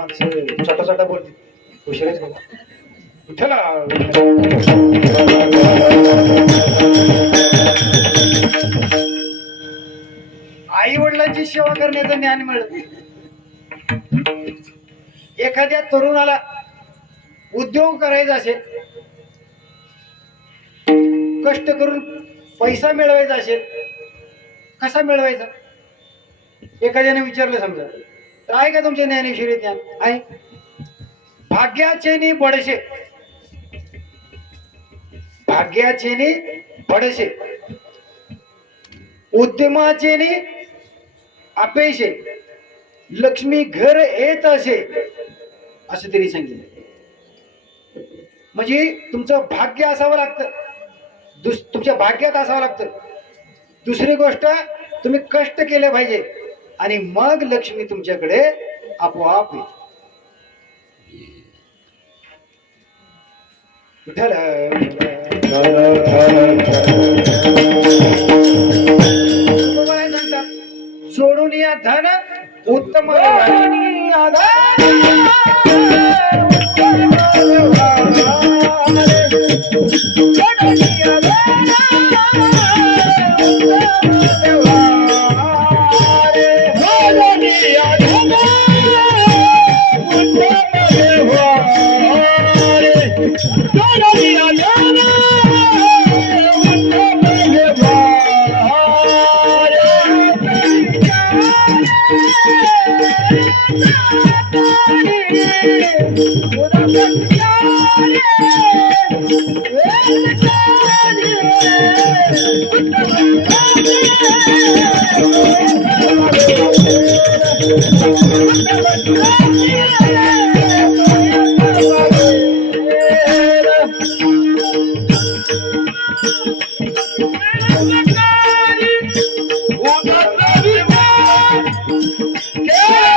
माणसं छोटा छोटा बोलते हुशारच बघा विठ्ठला. आई वडिलांची सेवा करण्याचं ज्ञान मिळत. एखाद्या तरुणाला उद्योग करायचा असेल, कष्ट करून पैसा मिळवायचा असेल, कसा मिळवायचा एखाद्याने विचारलं समजा तर आहे का तुमच्या ज्ञानेश्वरी ज्ञान आहे? भाग्याचे नि बडशे, भाग्याचे नि बडशे, उद्यमाचे नि अपेशे, लक्ष्मी घर येत असे असं तरी सांगितलं. म्हणजे तुमचं भाग्य असावं लागतं, तुमच्या भाग्यात असावं लागतं. दुसरी गोष्ट तुम्ही कष्ट केले पाहिजे आणि मग लक्ष्मी तुमच्याकडे आपोआप येते. सांगतात सोडून या धन उत्तम Yeah!